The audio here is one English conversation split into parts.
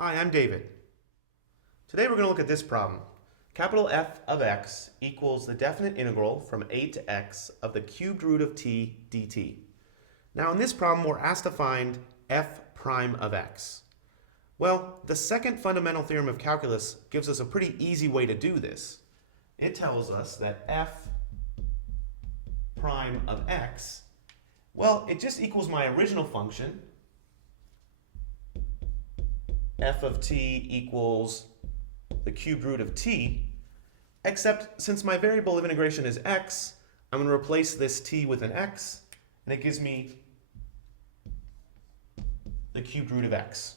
Hi, I'm David. Today we're going to look at this problem. Capital F of x equals the definite integral from a to x of the cubed root of t dt. Now in this problem we're asked to find f prime of x. Well, the second fundamental theorem of calculus gives us a pretty easy way to do this. It tells us that f prime of x, well, it just equals my original function, f of t equals the cubed root of t, except since my variable of integration is x, I'm going to replace this t with an x, and it gives me the cubed root of x.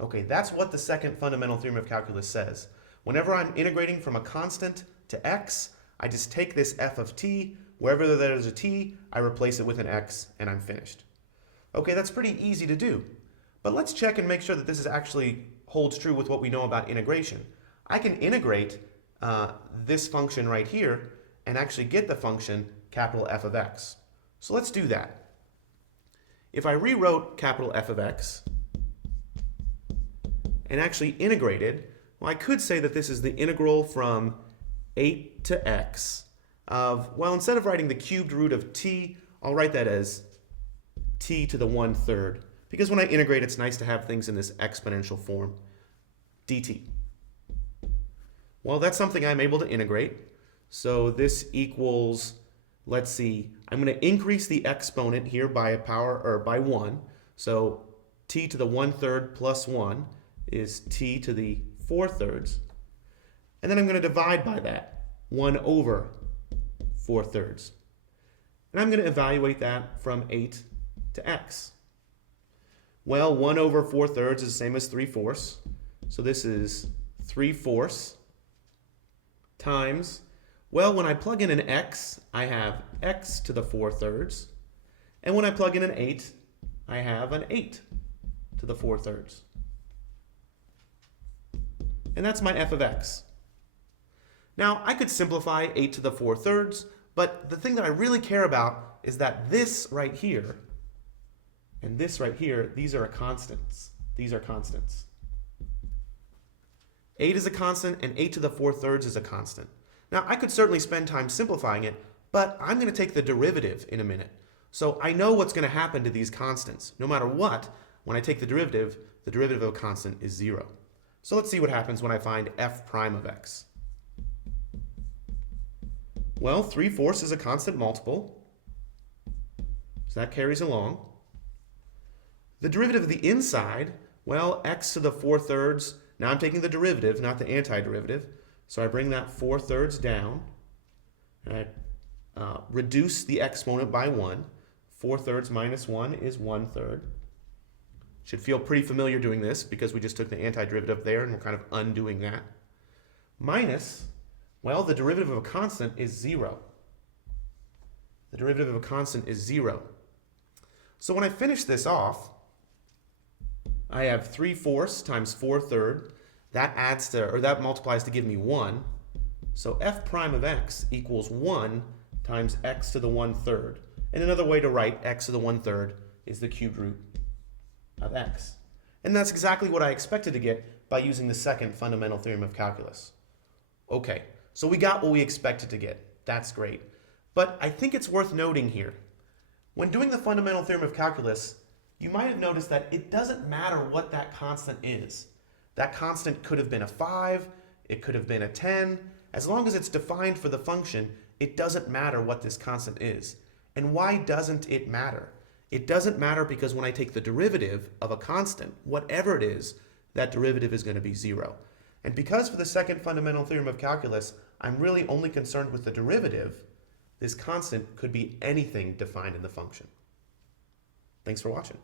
Okay, that's what the second fundamental theorem of calculus says. Whenever I'm integrating from a constant to x, I just take this f of t, wherever there's a t, I replace it with an x, and I'm finished. Okay, that's pretty easy to do. But let's check and make sure that this actually holds true with what we know about integration. I can integrate this function right here and actually get the function capital F of x. So let's do that. If I rewrote capital F of x and actually integrated, well, I could say that this is the integral from 8 to x of, well, instead of writing the cubed root of t, I'll write that as t to the 1/3. Because when I integrate, it's nice to have things in this exponential form, dt. Well, that's something I'm able to integrate. So this equals, let's see, I'm going to increase the exponent here by a power, or by 1. So t to the 1/3 plus 1 is t to the 4/3. And then I'm going to divide by that, 1 over 4/3. And I'm going to evaluate that from 8 to x. Well, 1 over 4/3 is the same as 3/4. So this is 3/4 times, well, when I plug in an x, I have x to the 4/3. And when I plug in an 8, I have an 8 to the 4/3. And that's my f of x. Now, I could simplify 8 to the 4/3, but the thing that I really care about is that this right here and this right here, these are constants. These are constants. 8 is a constant, and 8 to the 4/3 is a constant. Now, I could certainly spend time simplifying it, but I'm going to take the derivative in a minute. So I know what's going to happen to these constants. No matter what, when I take the derivative of a constant is 0. So let's see what happens when I find f prime of x. Well, 3/4 is a constant multiple, so that carries along. The derivative of the inside, well, x to the 4/3. Now I'm taking the derivative, not the antiderivative. So I bring that 4/3 down, and I reduce the exponent by 1. 4/3 minus 1 is 1/3. Should feel pretty familiar doing this because we just took the antiderivative there and we're kind of undoing that. Minus, well, the derivative of a constant is 0. The derivative of a constant is 0. So when I finish this off, I have 3/4 times 4/3. That adds to, or that multiplies to give me 1. So f prime of x equals 1 times x to the 1/3. And another way to write x to the 1/3 is the cubed root of x. And that's exactly what I expected to get by using the second fundamental theorem of calculus. Okay, so we got what we expected to get. That's great. But I think it's worth noting here, when doing the fundamental theorem of calculus, you might have noticed that it doesn't matter what that constant is. That constant could have been a 5, it could have been a 10. As long as it's defined for the function, it doesn't matter what this constant is. And why doesn't it matter? It doesn't matter because when I take the derivative of a constant, whatever it is, that derivative is going to be 0. And because for the second fundamental theorem of calculus, I'm really only concerned with the derivative, this constant could be anything defined in the function. Thanks for watching.